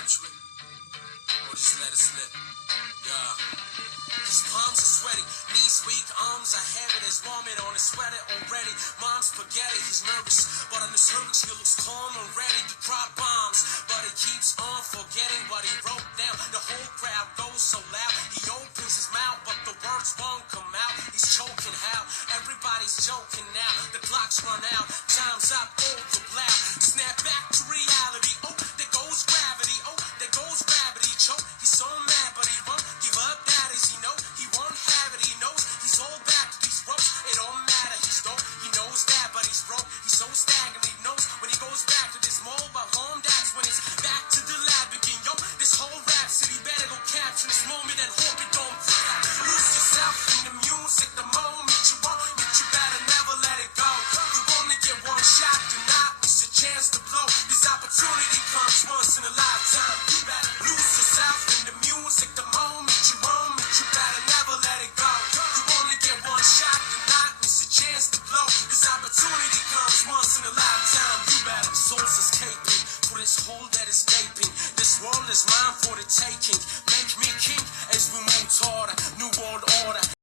capture it, or just let it slip. Yeah. His palms are sweaty, knees weak, arms are heavy. There's vomit on his sweater already. Mom's spaghetti, he's nervous, but on his cervix he looks calm and ready to drop bombs. But he keeps on forgetting what he wrote down. The whole crowd goes so loud. He opens his mouth, but the words won't come out. He's choking how? Everybody's joking now. The clock's run out, time's up, all too loud. Snap back to reality. Oh, there goes gravity. Oh, there goes gravity. Choke. He's so mad, but he won't give up. That is, he know he won't have it. He knows he's all back to these ropes. It don't matter. He's dope. He knows that, but he's broke. He's so stagnant. He knows when he goes back to this mobile home. That's when it's back to the lab again. Yo, this whole rhapsody better go capture this moment and hope it don't break. Lose yourself in the music. The moment you want it, you better never let it go. You only get one shot. Do not miss your chance to blow. This opportunity comes once in a lifetime. You better lose yourself in the music. The moment you want it, you better never let it go. You only get one shot. Do not miss your chance to blow. This opportunity comes once in a lifetime. You better. Souls escaping for this hole that is gaping. This world is mine for the taking. Make me king as we move toward a new world order.